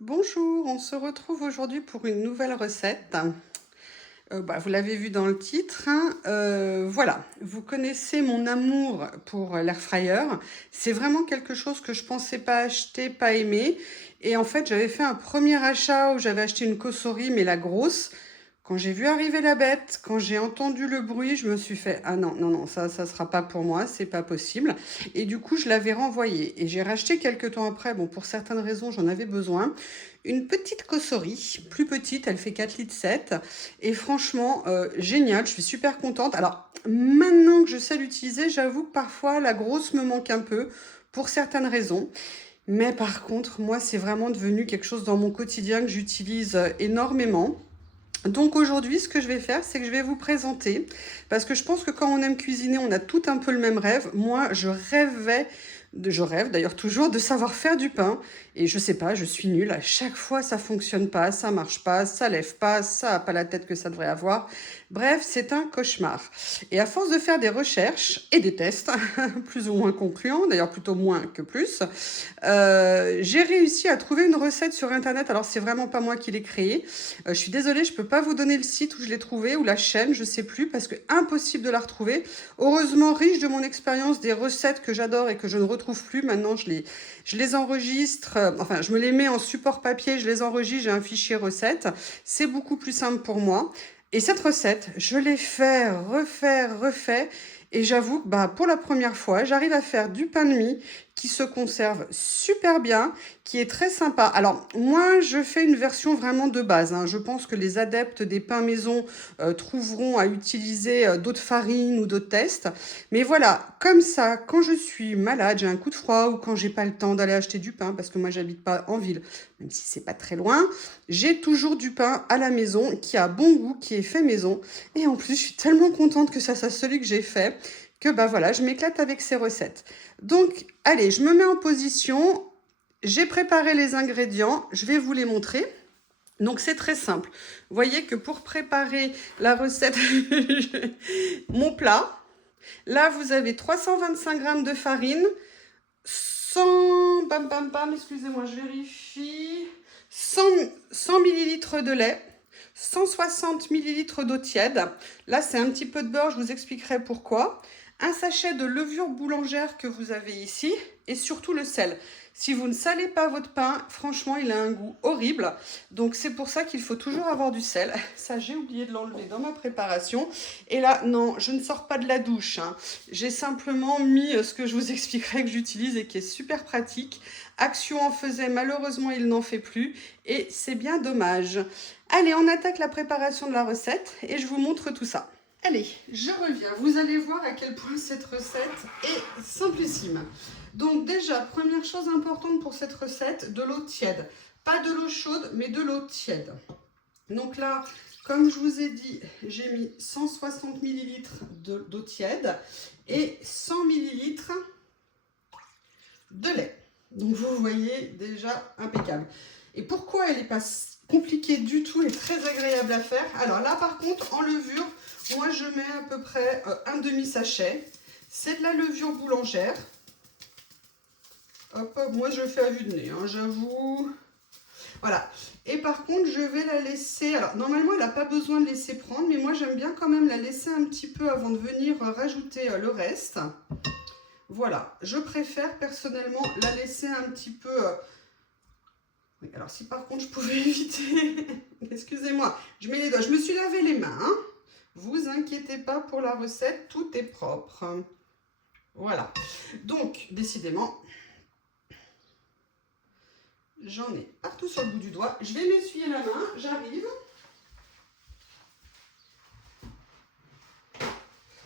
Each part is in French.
Bonjour, on se retrouve aujourd'hui pour une nouvelle recette. Vous l'avez vu dans le titre, hein, voilà, vous connaissez mon amour pour l'air fryer. C'est vraiment quelque chose que je pensais pas acheter, pas aimer. Et en fait, j'avais fait un premier achat où j'avais acheté une Cosori, mais la grosse. Quand j'ai vu arriver la bête, quand j'ai entendu le bruit, je me suis fait: «Ah non, non, non, ça sera pas pour moi, c'est pas possible» et du coup, je l'avais renvoyé et j'ai racheté quelques temps après, bon, pour certaines raisons, j'en avais besoin, une petite Cosori, plus petite, elle fait 4,7 litres et franchement, génial, je suis super contente. Alors, maintenant que je sais l'utiliser, j'avoue que parfois la grosse me manque un peu pour certaines raisons. Mais par contre, moi, c'est vraiment devenu quelque chose dans mon quotidien que j'utilise, énormément. Donc aujourd'hui, ce que je vais faire, c'est que je vais vous présenter, parce que je pense que quand on aime cuisiner, on a tout un peu le même rêve. Moi, je rêve d'ailleurs toujours de savoir faire du pain. Et je sais pas, je suis nulle. À chaque fois, ça fonctionne pas, ça marche pas, ça lève pas, ça a pas la tête que ça devrait avoir. Bref, c'est un cauchemar. Et à force de faire des recherches et des tests, plus ou moins concluants, d'ailleurs plutôt moins que plus, j'ai réussi à trouver une recette sur Internet. Alors, c'est vraiment pas moi qui l'ai créée. Je suis désolée, je peux pas vous donner le site où je l'ai trouvé ou la chaîne, je sais plus, parce que impossible de la retrouver. Heureusement, riche de mon expérience des recettes que j'adore et que je ne retrouve plus. Maintenant, je les enregistre, enfin, je me les mets en support papier, je les enregistre, j'ai un fichier recette. C'est beaucoup plus simple pour moi. Et cette recette, je l'ai fait, refait. Et j'avoue que pour la première fois, j'arrive à faire du pain de mie qui se conserve super bien, qui est très sympa. Alors, moi, je fais une version vraiment de base, hein. Je pense que les adeptes des pains maison trouveront à utiliser d'autres farines ou d'autres tests. Mais voilà, comme ça, quand je suis malade, j'ai un coup de froid ou quand j'ai pas le temps d'aller acheter du pain, parce que moi, j'habite pas en ville, même si c'est pas très loin, j'ai toujours du pain à la maison qui a bon goût, qui est fait maison. Et en plus, je suis tellement contente que ça soit celui que j'ai fait que voilà, je m'éclate avec ces recettes. Donc, allez, je me mets en position. J'ai préparé les ingrédients, je vais vous les montrer. Donc c'est très simple. Vous voyez que pour préparer la recette, mon plat, là vous avez 325 grammes de farine, 100, excusez-moi, je vérifie, 100 millilitres de lait, 160 millilitres d'eau tiède. Là, c'est un petit peu de beurre, je vous expliquerai pourquoi. Un sachet de levure boulangère que vous avez ici et surtout le sel. Si vous ne salez pas votre pain, franchement, il a un goût horrible. Donc, c'est pour ça qu'il faut toujours avoir du sel. Ça, j'ai oublié de l'enlever dans ma préparation. Et là, non, je ne sors pas de la douche, hein. J'ai simplement mis ce que je vous expliquerai que j'utilise et qui est super pratique. Action en faisait, malheureusement, il n'en fait plus. Et c'est bien dommage. Allez, on attaque la préparation de la recette et je vous montre tout ça. Allez, je reviens. Vous allez voir à quel point cette recette est simplissime. Donc déjà, première chose importante pour cette recette, de l'eau tiède. Pas de l'eau chaude, mais de l'eau tiède. Donc là, comme je vous ai dit, j'ai mis 160 ml d'eau tiède et 100 ml de lait. Donc vous voyez déjà impeccable. Et pourquoi elle n'est pas compliquée du tout et très agréable à faire? Alors là par contre, en levure, moi je mets à peu près un demi-sachet. C'est de la levure boulangère. Hop, moi je fais à vue de nez, hein, j'avoue. Voilà. Et par contre, je vais la laisser... Alors, normalement, elle n'a pas besoin de laisser prendre, mais moi, j'aime bien quand même la laisser un petit peu avant de venir rajouter le reste. Voilà. Je préfère personnellement la laisser un petit peu... Oui, alors, si par contre, je pouvais éviter... Excusez-moi, je mets les doigts. Je me suis lavé les mains, hein. Vous inquiétez pas pour la recette, tout est propre. Voilà. Donc, décidément... J'en ai partout sur le bout du doigt. Je vais m'essuyer la main, j'arrive.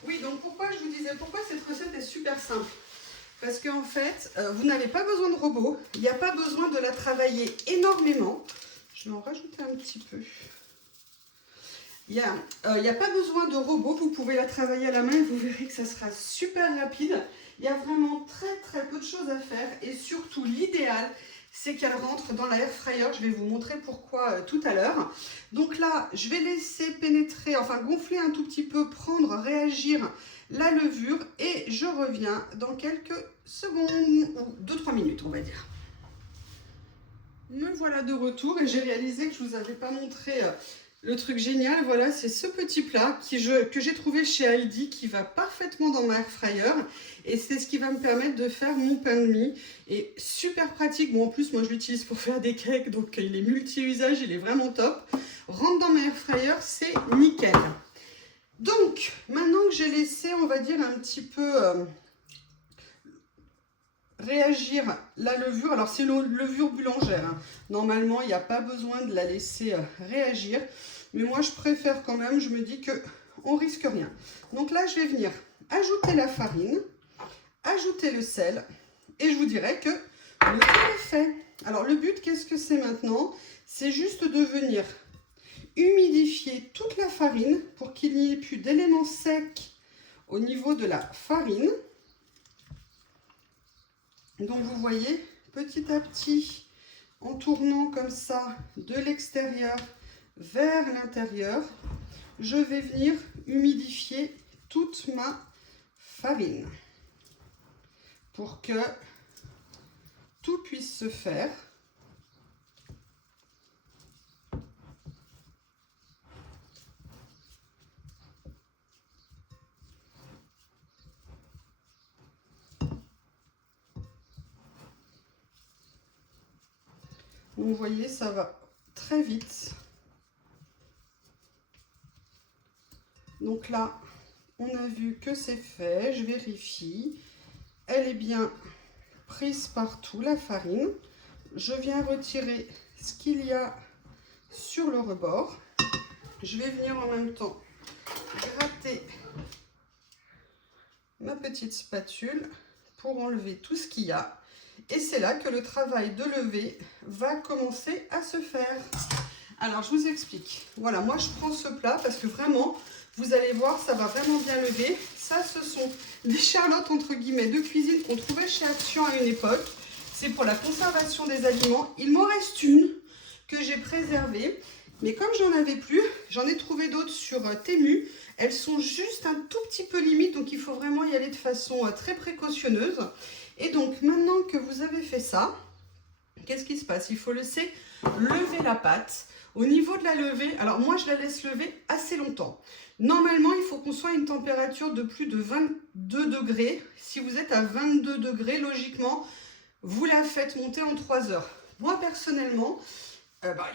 Oui, donc pourquoi je vous disais, pourquoi cette recette est super simple? Parce qu'en fait, vous n'avez pas besoin de robot. Il n'y a pas besoin de la travailler énormément. Je vais en rajouter un petit peu. Il n'y a pas besoin de robot. Vous pouvez la travailler à la main et vous verrez que ça sera super rapide. Il y a vraiment très peu de choses à faire. Et surtout, l'idéal, c'est qu'elle rentre dans la air fryer. Je vais vous montrer pourquoi tout à l'heure. Donc là, je vais laisser pénétrer, enfin gonfler un tout petit peu, prendre, réagir la levure. Et je reviens dans quelques secondes, ou 2-3 minutes, on va dire. Me voilà de retour et j'ai réalisé que je ne vous avais pas montré le truc génial. Voilà, c'est ce petit plat que j'ai trouvé chez Aldi qui va parfaitement dans ma air fryer. Et c'est ce qui va me permettre de faire mon pain de mie. Et super pratique. Bon, en plus, moi, je l'utilise pour faire des cakes. Donc, il est multi-usage, il est vraiment top. Rentre dans ma air fryer, c'est nickel. Donc, maintenant que j'ai laissé, on va dire, un petit peu... réagir la levure. Alors c'est une levure boulangère, hein. Normalement il n'y a pas besoin de la laisser réagir, mais moi je préfère quand même, je me dis que on risque rien. Donc là je vais venir ajouter la farine, ajouter le sel, et je vous dirai que le tour est fait. Alors le but, qu'est-ce que c'est maintenant? C'est juste de venir humidifier toute la farine pour qu'il n'y ait plus d'éléments secs au niveau de la farine. Donc vous voyez, petit à petit, en tournant comme ça de l'extérieur vers l'intérieur, je vais venir humidifier toute ma farine pour que tout puisse se faire. Vous voyez, ça va très vite. Donc là, on a vu que c'est fait. Je vérifie. Elle est bien prise partout, la farine. Je viens retirer ce qu'il y a sur le rebord. Je vais venir en même temps gratter ma petite spatule pour enlever tout ce qu'il y a. Et c'est là que le travail de lever va commencer à se faire. Alors, je vous explique. Voilà, moi, je prends ce plat parce que vraiment, vous allez voir, ça va vraiment bien lever. Ça, ce sont des charlottes, entre guillemets, de cuisine qu'on trouvait chez Action à une époque. C'est pour la conservation des aliments. Il m'en reste une que j'ai préservée. Mais comme j'en avais plus, j'en ai trouvé d'autres sur Temu. Elles sont juste un tout petit peu limite, donc il faut vraiment y aller de façon très précautionneuse. Et donc, maintenant que vous avez fait ça, qu'est-ce qui se passe? Il faut laisser lever la pâte. Au niveau de la levée, alors moi, je la laisse lever assez longtemps. Normalement, il faut qu'on soit à une température de plus de 22 degrés. Si vous êtes à 22 degrés, logiquement, vous la faites monter en 3 heures. Moi, personnellement,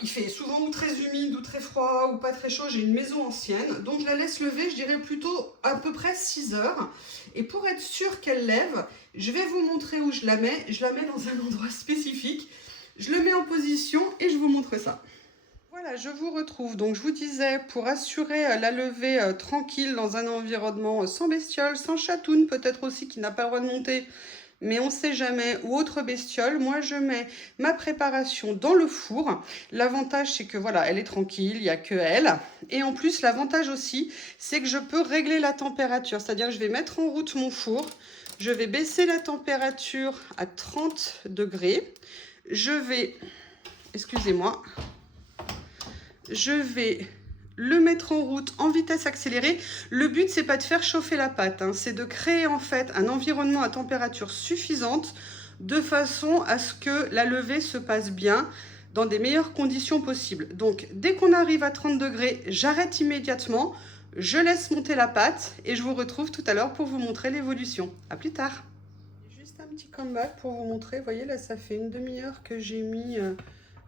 il fait souvent ou très humide, ou très froid, ou pas très chaud. J'ai une maison ancienne, donc je la laisse lever, je dirais plutôt à peu près 6 heures. Et pour être sûr qu'elle lève, je vais vous montrer où je la mets. Je la mets dans un endroit spécifique. Je le mets en position et je vous montre ça. Voilà, je vous retrouve. Donc je vous disais, pour assurer la levée tranquille dans un environnement sans bestiole, sans chatoune, peut-être aussi qui n'a pas le droit de monter, mais on ne sait jamais, ou autre bestiole, moi je mets ma préparation dans le four. L'avantage c'est que voilà, elle est tranquille, il n'y a que elle. Et en plus l'avantage aussi, c'est que je peux régler la température, c'est-à-dire que je vais mettre en route mon four, je vais baisser la température à 30 degrés, je vais, excusez-moi, je vais le mettre en route en vitesse accélérée. Le but, c'est pas de faire chauffer la pâte, hein, c'est de créer en fait un environnement à température suffisante de façon à ce que la levée se passe bien dans des meilleures conditions possibles. Donc, dès qu'on arrive à 30 degrés, j'arrête immédiatement, je laisse monter la pâte et je vous retrouve tout à l'heure pour vous montrer l'évolution. À plus tard. Juste un petit comeback pour vous montrer. Vous voyez, là, ça fait une demi-heure que j'ai mis...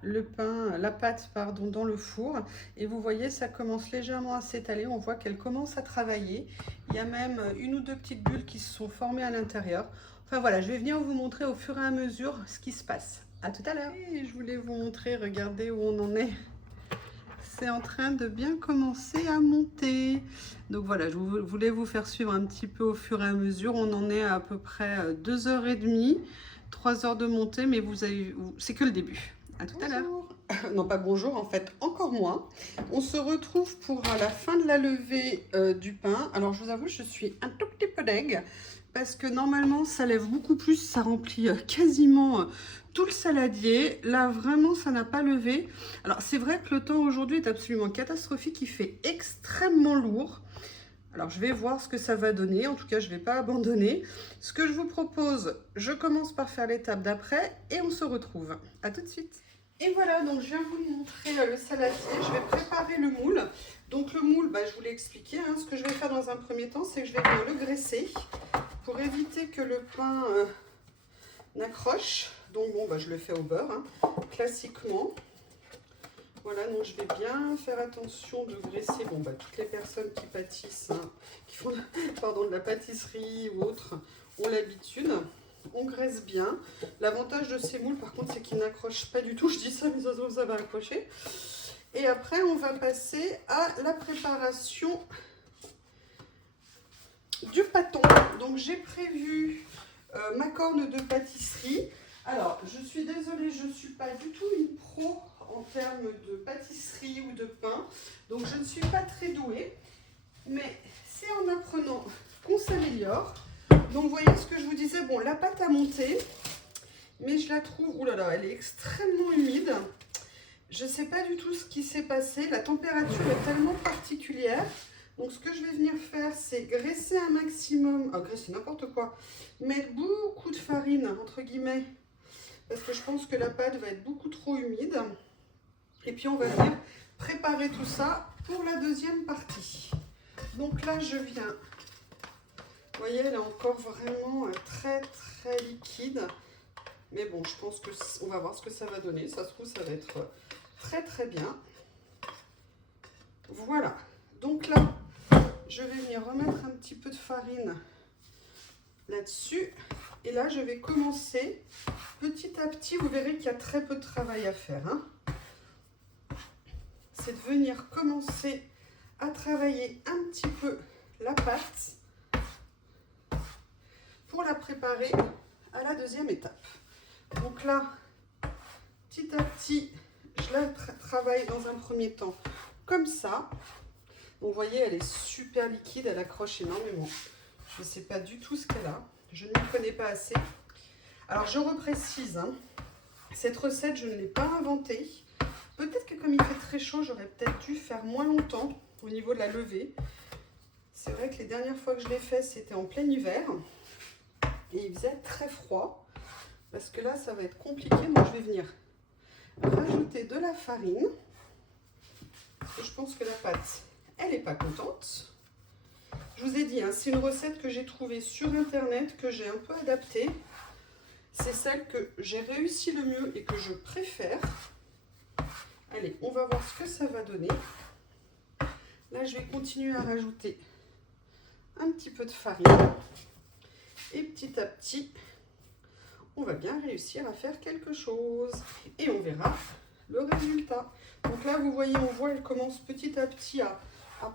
la pâte pardon, dans le four et vous voyez ça commence légèrement à s'étaler, on voit qu'elle commence à travailler, il y a même une ou deux petites bulles qui se sont formées à l'intérieur. Enfin voilà, je vais venir vous montrer au fur et à mesure ce qui se passe. À tout à l'heure. Et je voulais vous montrer, regardez où on en est. C'est en train de bien commencer à monter. Donc voilà, je voulais vous faire suivre un petit peu au fur et à mesure. On en est à peu près 2h30, 3 heures de montée, mais vous avez, c'est que le début. À tout à l'heure. Non, pas bonjour, en fait, encore moins. On se retrouve pour la fin de la levée du pain. Alors, je vous avoue, je suis un tout petit peu deg parce que normalement, ça lève beaucoup plus. Ça remplit quasiment tout le saladier. Là, vraiment, ça n'a pas levé. Alors, c'est vrai que le temps aujourd'hui est absolument catastrophique. Il fait extrêmement lourd. Alors, je vais voir ce que ça va donner. En tout cas, je ne vais pas abandonner. Ce que je vous propose, je commence par faire l'étape d'après et on se retrouve. À tout de suite. Et voilà, donc je viens vous montrer le saladier. Je vais préparer le moule. Donc le moule, je vous l'ai expliqué. Hein, ce que je vais faire dans un premier temps, c'est que je vais venir le graisser pour éviter que le pain n'accroche. Donc bon, je le fais au beurre, hein, classiquement. Voilà, donc je vais bien faire attention de graisser. Bon, toutes les personnes qui pâtissent, hein, qui font de la pâtisserie ou autre, ont l'habitude. On graisse bien. L'avantage de ces moules, par contre, c'est qu'ils n'accrochent pas du tout. Je dis ça, mais ça va accrocher. Et après, on va passer à la préparation du pâton. Donc, j'ai prévu ma corne de pâtisserie. Alors, je suis désolée, je ne suis pas du tout une pro en termes de pâtisserie ou de pain. Donc, je ne suis pas très douée. Mais c'est en apprenant qu'on s'améliore. Donc, vous voyez ce que je vous disais. Bon, la pâte a monté, mais je la trouve... Ouh là là, elle est extrêmement humide. Je ne sais pas du tout ce qui s'est passé. La température est tellement particulière. Donc, ce que je vais venir faire, c'est graisser un maximum. Ah, graisser n'importe quoi. Mettre beaucoup de farine, entre guillemets, parce que je pense que la pâte va être beaucoup trop humide. Et puis, on va venir préparer tout ça pour la deuxième partie. Donc là, je viens... Vous voyez, elle est encore vraiment très, très liquide. Mais bon, je pense qu'on va voir ce que ça va donner. Ça se trouve, ça va être très, très bien. Voilà. Donc là, je vais venir remettre un petit peu de farine là-dessus. Et là, je vais commencer petit à petit. Vous verrez qu'il y a très peu de travail à faire, hein. C'est de venir commencer à travailler un petit peu la pâte pour la préparer à la deuxième étape. Donc là, petit à petit, je la travaille dans un premier temps comme ça. Donc vous voyez, elle est super liquide, elle accroche énormément. Je ne sais pas du tout ce qu'elle a, je ne m'y connais pas assez. Alors je reprécise, hein, cette recette, je ne l'ai pas inventée. Peut-être que comme il fait très chaud, j'aurais peut-être dû faire moins longtemps au niveau de la levée. C'est vrai que les dernières fois que je l'ai fait, c'était en plein hiver. Et il faisait très froid. Parce que là, ça va être compliqué. Donc, je vais venir rajouter de la farine. Parce que je pense que la pâte, elle n'est pas contente. Je vous ai dit, hein, c'est une recette que j'ai trouvée sur Internet, que j'ai un peu adaptée. C'est celle que j'ai réussi le mieux et que je préfère. Allez, on va voir ce que ça va donner. Là, je vais continuer à rajouter un petit peu de farine. Et petit à petit, on va bien réussir à faire quelque chose. Et on verra le résultat. Donc là, vous voyez, on voit, elle commence petit à petit à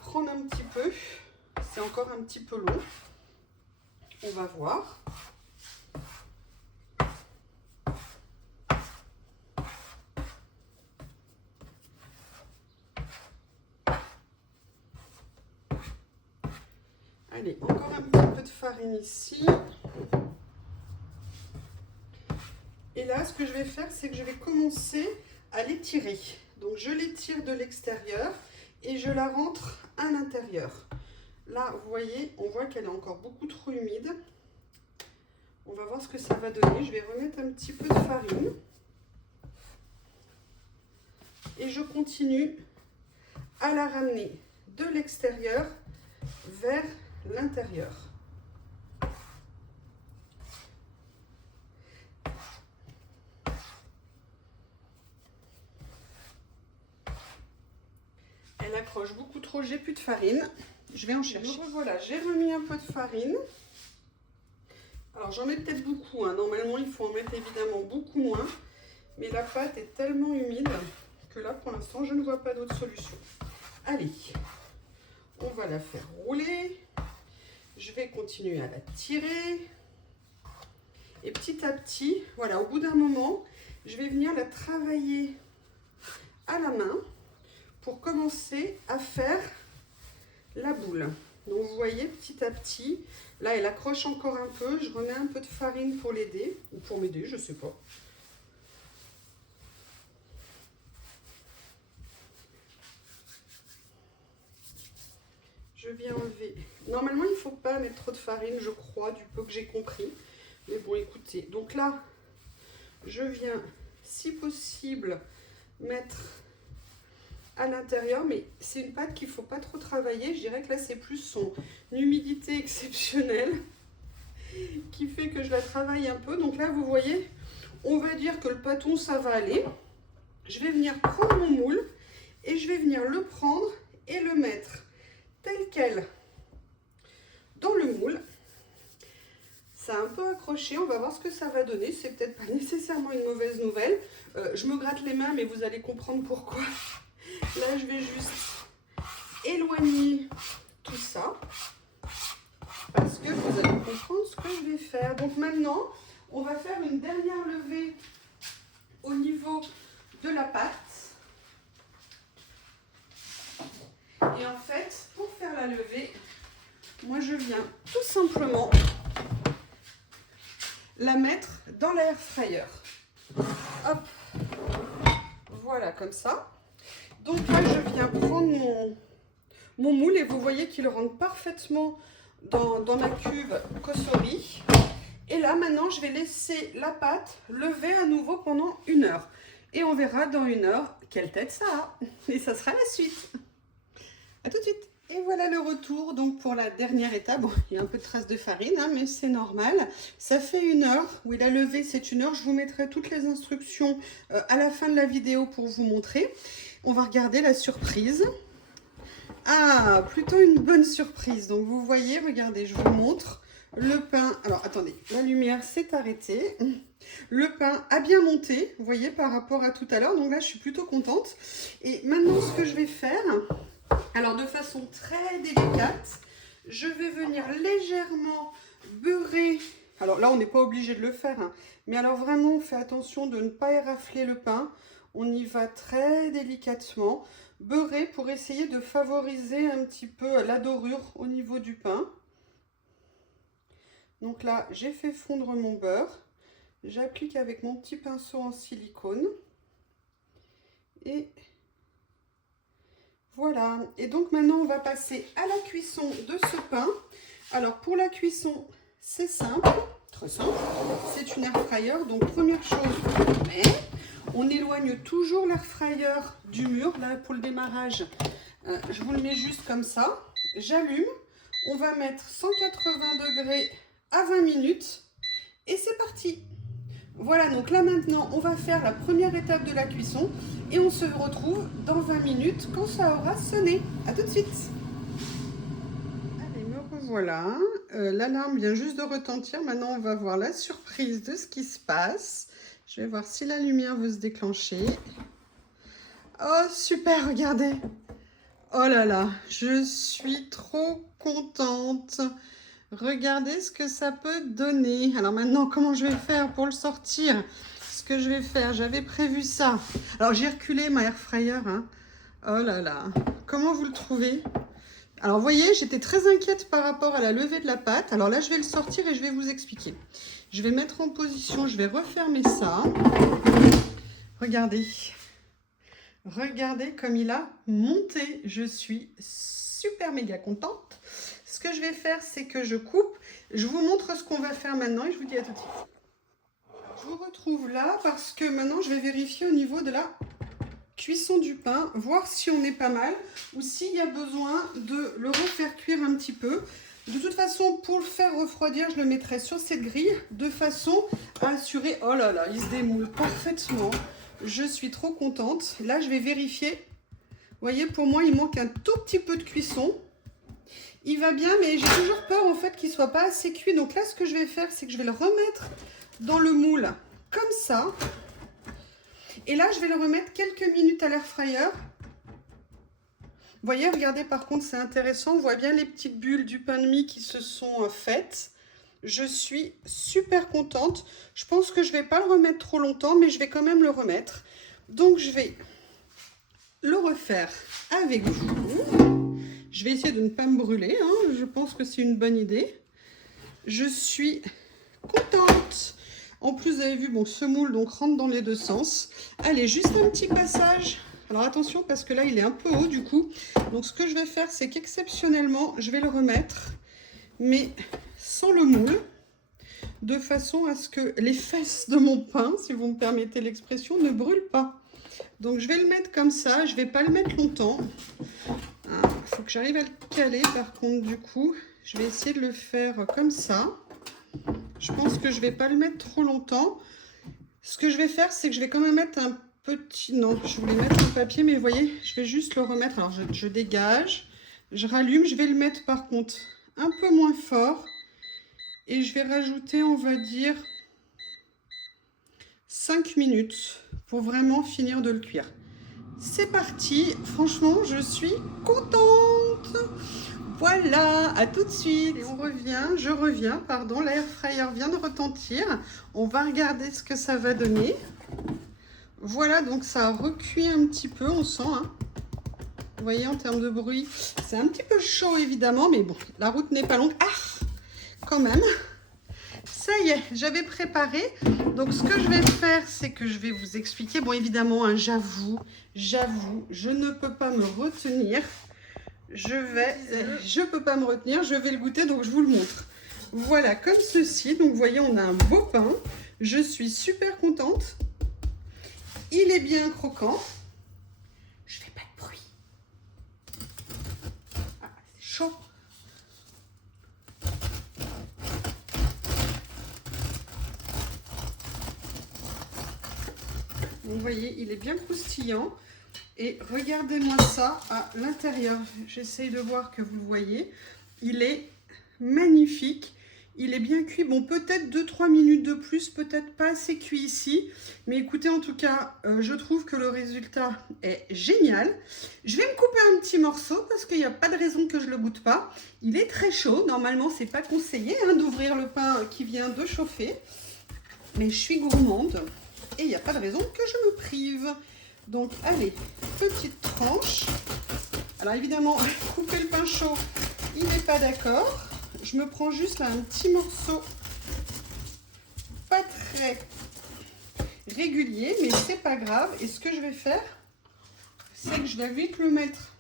prendre un petit peu. C'est encore un petit peu long. On va voir. Allez, encore un petit peu de farine ici. Et là, ce que je vais faire, c'est que je vais commencer à l'étirer. Donc, je l'étire de l'extérieur et je la rentre à l'intérieur. Là, vous voyez, on voit qu'elle est encore beaucoup trop humide. On va voir ce que ça va donner. Je vais remettre un petit peu de farine. Et je continue à la ramener de l'extérieur vers l'intérieur. Elle accroche beaucoup trop, j'ai plus de farine. Je vais en chercher. Voilà, j'ai remis un peu de farine. Alors j'en mets peut-être beaucoup, hein. Normalement il faut en mettre évidemment beaucoup moins. Mais la pâte est tellement humide que là pour l'instant je ne vois pas d'autre solution. Allez, on va la faire rouler. Je vais continuer à la tirer. Et petit à petit, voilà, au bout d'un moment, je vais venir la travailler à la main pour commencer à faire la boule. Donc vous voyez, petit à petit, là elle accroche encore un peu. Je remets un peu de farine pour l'aider, ou pour m'aider, je ne sais pas. Je viens enlever. Normalement, il ne faut pas mettre trop de farine, je crois, du peu que j'ai compris. Mais bon, écoutez. Donc là, je viens si possible, mettre à l'intérieur, mais c'est une pâte qu'il ne faut pas trop travailler. Je dirais que là, c'est plus son humidité exceptionnelle qui fait que je la travaille un peu. Donc là, vous voyez, on va dire que le pâton, ça va aller. Je vais venir prendre mon moule et je vais venir le prendre et le mettre tel quel dans le moule. Ça a un peu accroché, on va voir ce que ça va donner. C'est peut-être pas nécessairement une mauvaise nouvelle. Je me gratte les mains, mais vous allez comprendre pourquoi. Là, je vais juste éloigner tout ça. Parce que vous allez comprendre ce que je vais faire. Donc maintenant, on va faire une dernière levée au niveau de la pâte. Et en fait, pour faire la levée, moi je viens tout simplement la mettre dans l'air fryer. Hop, voilà comme ça. Donc là je viens prendre mon moule et vous voyez qu'il rentre parfaitement dans ma cuve Cosori. Et là maintenant je vais laisser la pâte lever à nouveau pendant 1 heure. Et on verra dans 1 heure quelle tête ça a. Et ça sera la suite. A tout de suite. Et voilà le retour donc pour la dernière étape. Bon, il y a un peu de traces de farine, hein, mais c'est normal. Ça fait 1 heure. Oui, la levée, c'est 1 heure. Je vous mettrai toutes les instructions à la fin de la vidéo pour vous montrer. On va regarder la surprise. Ah, plutôt une bonne surprise. Donc, vous voyez, regardez, je vous montre. Le pain, alors attendez, la lumière s'est arrêtée. Le pain a bien monté, vous voyez, par rapport à tout à l'heure. Donc là, je suis plutôt contente. Et maintenant, ce que je vais faire... Alors, de façon très délicate, je vais venir légèrement beurrer. Alors là, on n'est pas obligé de le faire, hein, mais alors vraiment, on fait attention de ne pas érafler le pain. On y va très délicatement. Beurrer pour essayer de favoriser un petit peu la dorure au niveau du pain. Donc là, j'ai fait fondre mon beurre. J'applique avec mon petit pinceau en silicone. Et... voilà, et donc maintenant on va passer à la cuisson de ce pain. Alors pour la cuisson, c'est simple, très simple, c'est une air fryer. Donc première chose, on éloigne toujours l'air fryer du mur. Là pour le démarrage, je vous le mets juste comme ça. J'allume, on va mettre 180 degrés à 20 minutes et c'est parti. Voilà, donc là maintenant, on va faire la première étape de la cuisson et on se retrouve dans 20 minutes quand ça aura sonné. A tout de suite. Allez, me revoilà. L'alarme vient juste de retentir. Maintenant, on va voir la surprise de ce qui se passe. Je vais voir si la lumière veut se déclencher. Oh, super, regardez. Oh là là, je suis trop contente. Regardez ce que ça peut donner. Alors maintenant, comment je vais faire pour le sortir? Ce que je vais faire, j'avais prévu ça. Alors j'ai reculé ma air fryer. Hein. Oh là là. Comment vous le trouvez? Alors vous voyez, j'étais très inquiète par rapport à la levée de la pâte. Alors là, je vais le sortir et je vais vous expliquer. Je vais mettre en position, je vais refermer ça. Regardez. Regardez comme il a monté. Je suis super méga contente. Ce que je vais faire, c'est que je coupe. Je vous montre ce qu'on va faire maintenant et je vous dis à tout de suite. Je vous retrouve là parce que maintenant, je vais vérifier au niveau de la cuisson du pain, voir si on est pas mal ou s'il y a besoin de le refaire cuire un petit peu. De toute façon, pour le faire refroidir, je le mettrai sur cette grille de façon à assurer... Oh là là, il se démoule parfaitement. Je suis trop contente. Là, je vais vérifier. Vous voyez, pour moi, il manque un tout petit peu de cuisson. Il va bien, mais j'ai toujours peur en fait qu'il ne soit pas assez cuit. Donc là, ce que je vais faire, c'est que je vais le remettre dans le moule comme ça. Et là, je vais le remettre quelques minutes à l'air fryer. Vous voyez, regardez, par contre, c'est intéressant. On voit bien les petites bulles du pain de mie qui se sont faites. Je suis super contente. Je pense que je ne vais pas le remettre trop longtemps, mais je vais quand même le remettre. Donc, je vais le refaire avec vous. Je vais essayer de ne pas me brûler, hein. Je pense que c'est une bonne idée. Je suis contente. En plus, vous avez vu, bon, ce moule donc rentre dans les deux sens. Allez, juste un petit passage. Alors attention, parce que là, il est un peu haut du coup. Donc, ce que je vais faire, c'est qu'exceptionnellement, je vais le remettre, mais sans le moule. de façon à ce que les fesses de mon pain, si vous me permettez l'expression, ne brûlent pas. Donc je vais le mettre comme ça, je ne vais pas le mettre longtemps. Il faut que j'arrive à le caler par contre du coup. Je vais essayer de le faire comme ça. Je pense que je ne vais pas le mettre trop longtemps. Ce que je vais faire, c'est que je vais quand même mettre un petit... Non, je voulais mettre le papier, mais vous voyez, je vais juste le remettre. Alors je dégage, je rallume, je vais le mettre par contre un peu moins fort. Et je vais rajouter, on va dire, 5 minutes pour vraiment finir de le cuire. C'est parti, franchement, je suis contente. Voilà, à tout de suite. Et je reviens, pardon, l'air fryer vient de retentir. On va regarder ce que ça va donner. Voilà, donc ça a recuit un petit peu, on sent, hein. Vous voyez, en termes de bruit, c'est un petit peu chaud évidemment, mais bon, la route n'est pas longue. Ah, quand même. Ça y est, j'avais préparé. Donc, ce que je vais faire, c'est que je vais vous expliquer. Bon, évidemment, hein, j'avoue, je ne peux pas me retenir. Je peux pas me retenir, je vais le goûter, donc je vous le montre. Voilà, comme ceci. Donc, vous voyez, on a un beau pain. Je suis super contente. Il est bien croquant. Je fais pas de bruit. Ah, c'est chaud. Vous voyez, il est bien croustillant. Et regardez-moi ça à l'intérieur. J'essaye de voir que vous le voyez. Il est magnifique. Il est bien cuit. Bon, peut-être 2-3 minutes de plus, peut-être pas assez cuit ici. Mais écoutez, en tout cas, je trouve que le résultat est génial. Je vais me couper un petit morceau parce qu'il n'y a pas de raison que je ne le goûte pas. Il est très chaud. Normalement, c'est pas conseillé hein, d'ouvrir le pain qui vient de chauffer. Mais je suis gourmande. Et il n'y a pas de raison que je me prive. Donc, allez, petite tranche. Alors, évidemment, couper le pain chaud, il n'est pas d'accord. Je me prends juste là un petit morceau pas très régulier, mais c'est pas grave. Et ce que je vais faire, c'est que je vais vite le mettre...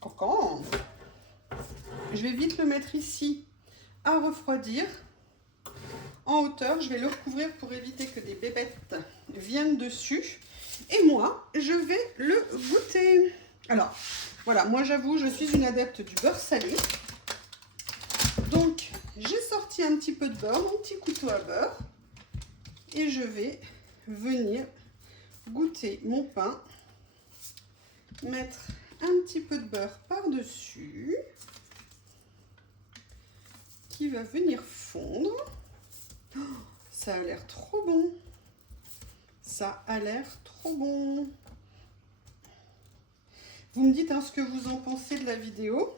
Croquant. Je vais vite le mettre ici à refroidir. En hauteur, je vais le recouvrir pour éviter que des bébêtes viennent dessus. Et moi, je vais le goûter. Alors, voilà, moi j'avoue, je suis une adepte du beurre salé. Donc, j'ai sorti un petit peu de beurre, mon petit couteau à beurre. Et je vais venir goûter mon pain. Mettre un petit peu de beurre par-dessus. Qui va venir fondre. Oh, ça a l'air trop bon. Ça a l'air trop bon. Vous me dites hein, ce que vous en pensez de la vidéo.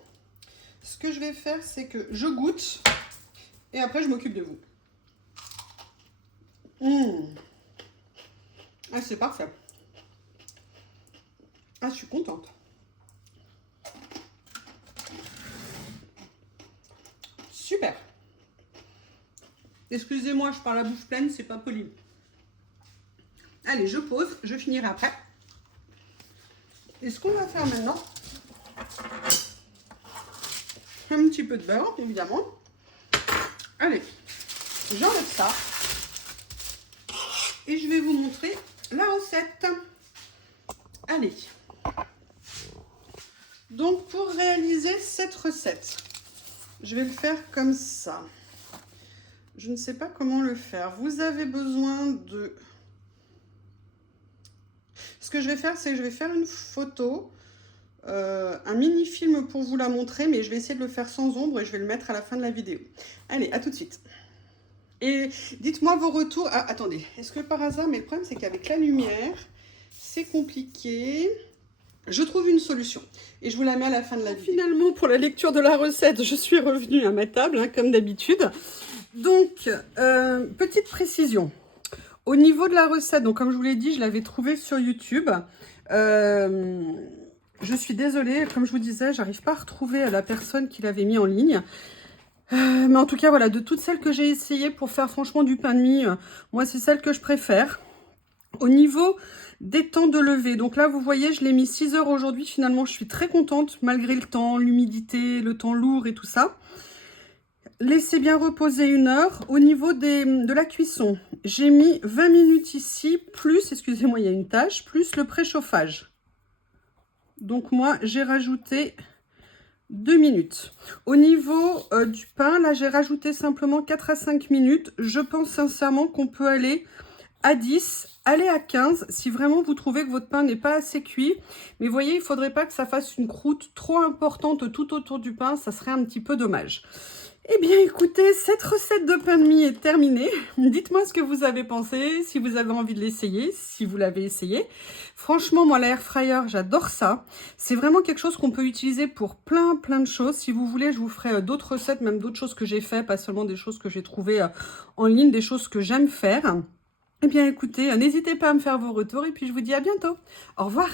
Ce que je vais faire, c'est que je goûte et après je m'occupe de vous. Ah, c'est parfait. Ah, je suis contente. Super. Excusez-moi, je parle la bouche pleine, c'est pas poli. Allez, je pose, je finirai après. Et ce qu'on va faire maintenant, un petit peu de beurre, évidemment. Allez, j'enlève ça. Et je vais vous montrer la recette. Allez. Donc, pour réaliser cette recette, je vais le faire comme ça. Je ne sais pas comment le faire. Vous avez besoin de... Ce que je vais faire, c'est que je vais faire une photo, un mini-film pour vous la montrer, mais je vais essayer de le faire sans ombre et je vais le mettre à la fin de la vidéo. Allez, à tout de suite. Et dites-moi vos retours. Ah, attendez, est-ce que par hasard, mais le problème c'est qu'avec la lumière, c'est compliqué. Je trouve une solution et je vous la mets à la fin de la vidéo. Finalement, pour la lecture de la recette, je suis revenue à ma table, hein, comme d'habitude. Donc, petite précision. Au niveau de la recette, donc comme je vous l'ai dit, je l'avais trouvée sur YouTube. Je suis désolée, comme je vous disais, j'arrive pas à retrouver la personne qui l'avait mis en ligne. Mais en tout cas, voilà, de toutes celles que j'ai essayées pour faire franchement du pain de mie, moi, c'est celle que je préfère. Au niveau des temps de lever, donc là, vous voyez, je l'ai mis 6 heures aujourd'hui. Finalement, je suis très contente, malgré le temps, l'humidité, le temps lourd et tout ça. laissez bien reposer 1 heure. Au niveau de la cuisson, j'ai mis 20 minutes ici, plus, excusez-moi, il y a une tâche, plus le préchauffage. Donc moi, j'ai rajouté 2 minutes. Au niveau du pain, là, j'ai rajouté simplement 4 à 5 minutes. Je pense sincèrement qu'on peut aller à 10, aller à 15 si vraiment vous trouvez que votre pain n'est pas assez cuit. Mais vous voyez, il ne faudrait pas que ça fasse une croûte trop importante tout autour du pain, ça serait un petit peu dommage. Eh bien écoutez, cette recette de pain de mie est terminée. Dites-moi ce que vous avez pensé, si vous avez envie de l'essayer, si vous l'avez essayé. Franchement, moi, l'air fryer, j'adore ça. C'est vraiment quelque chose qu'on peut utiliser pour plein de choses. Si vous voulez, je vous ferai d'autres recettes, même d'autres choses que j'ai fait, pas seulement des choses que j'ai trouvées en ligne, des choses que j'aime faire. Eh bien écoutez, n'hésitez pas à me faire vos retours et puis je vous dis à bientôt. Au revoir.